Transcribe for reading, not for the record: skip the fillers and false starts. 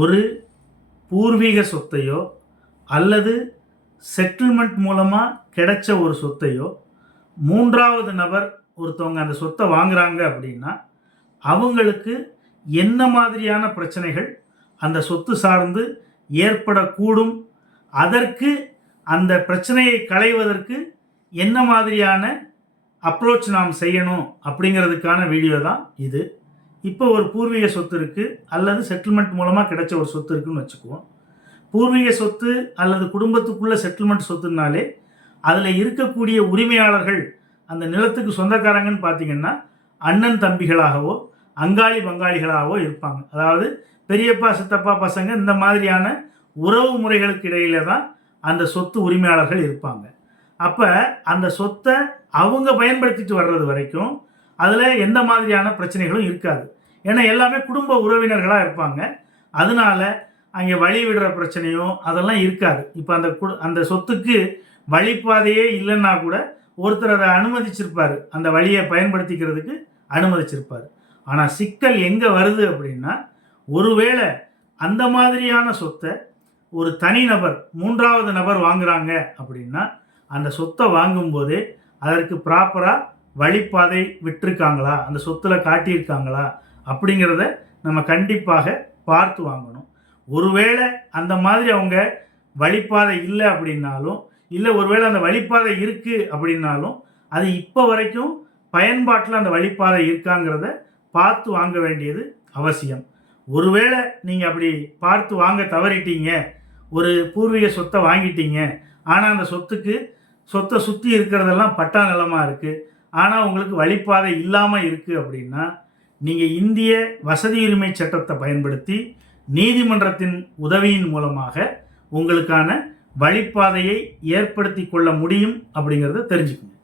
ஒரு பூர்வீக சொத்தையோ அல்லது செட்டில்மெண்ட் மூலமாக கிடைச்ச ஒரு சொத்தையோ மூன்றாவது நபர் ஒருத்தவங்க அந்த சொத்தை வாங்குறாங்க அப்படின்னா அவங்களுக்கு என்ன மாதிரியான பிரச்சனைகள் அந்த சொத்து சார்ந்து ஏற்படக்கூடும், அதற்கு அந்த பிரச்சனையை களைவதற்கு என்ன மாதிரியான அப்ரோச் நாம் செய்யணும் அப்படிங்கிறதுக்கான வீடியோ தான் இது. இப்போ ஒரு பூர்வீக சொத்து இருக்குது அல்லது செட்டில்மெண்ட் மூலமாக கிடைச்ச ஒரு சொத்து இருக்குதுன்னு வச்சுக்குவோம். பூர்வீக சொத்து அல்லது குடும்பத்துக்குள்ள செட்டில்மெண்ட் சொத்துனாலே அதில் இருக்கக்கூடிய உரிமையாளர்கள் அந்த நிலத்துக்கு சொந்தக்காரங்கன்னு பார்த்தீங்கன்னா அண்ணன் தம்பிகளாகவோ அங்காளி பங்காளிகளாகவோ இருப்பாங்க. அதாவது பெரியப்பா சித்தப்பா பசங்க இந்த மாதிரியான உறவு முறைகளுக்கு இடையில தான் அந்த சொத்து உரிமையாளர்கள் இருப்பாங்க. அப்போ அந்த சொத்தை அவங்க பயன்படுத்திட்டு வர்றது வரைக்கும் அதில் எந்த மாதிரியான பிரச்சனைகளும் இருக்காது. ஏன்னா எல்லாமே குடும்ப உறவினர்களாக இருப்பாங்க. அதனால அங்கே வழி விடுற பிரச்சனையோ அதெல்லாம் இருக்காது. இப்போ அந்த சொத்துக்கு வழிப்பாதையே இல்லைன்னா கூட ஒருத்தர் அதை அனுமதிச்சிருப்பார், அந்த வழியை பயன்படுத்திக்கிறதுக்கு அனுமதிச்சிருப்பார். ஆனால் சிக்கல் எங்கே வருது அப்படின்னா, ஒருவேளை அந்த மாதிரியான சொத்தை ஒரு தனிநபர் மூன்றாவது நபர் வாங்குறாங்க அப்படின்னா அந்த சொத்தை வாங்கும்போதே அதற்கு ப்ராப்பராக வழிப்பாதை விட்டுருக்காங்களா, அந்த சொத்தில் காட்டியிருக்காங்களா அப்படிங்கிறத நம்ம கண்டிப்பாக பார்த்து வாங்கணும். ஒருவேளை அந்த மாதிரி அவங்க வழிப்பாதை இல்லை அப்படின்னாலும், இல்லை ஒருவேளை அந்த வழிப்பாதை இருக்குது அப்படின்னாலும் அது இப்போ வரைக்கும் பயன்பாட்டில் அந்த வழிப்பாதை இருக்காங்கிறத பார்த்து வாங்க வேண்டியது அவசியம். ஒருவேளை நீங்கள் அப்படி பார்த்து வாங்க தவறிட்டீங்க, ஒரு பூர்வீக சொத்தை வாங்கிட்டீங்க, ஆனால் அந்த சொத்தை சுற்றி இருக்கிறதெல்லாம் பட்டா நிலமாக இருக்குது, ஆனால் உங்களுக்கு வழிப்பாதை இல்லாமல் இருக்குது அப்படின்னா நீங்கள் இந்திய வசதியுரிமை சட்டத்தை பயன்படுத்தி நீதிமன்றத்தின் உதவியின் மூலமாக உங்களுக்கான வழிப்பாதையை ஏற்படுத்தி கொள்ள முடியும் அப்படிங்கிறத தெரிஞ்சுக்கணும்.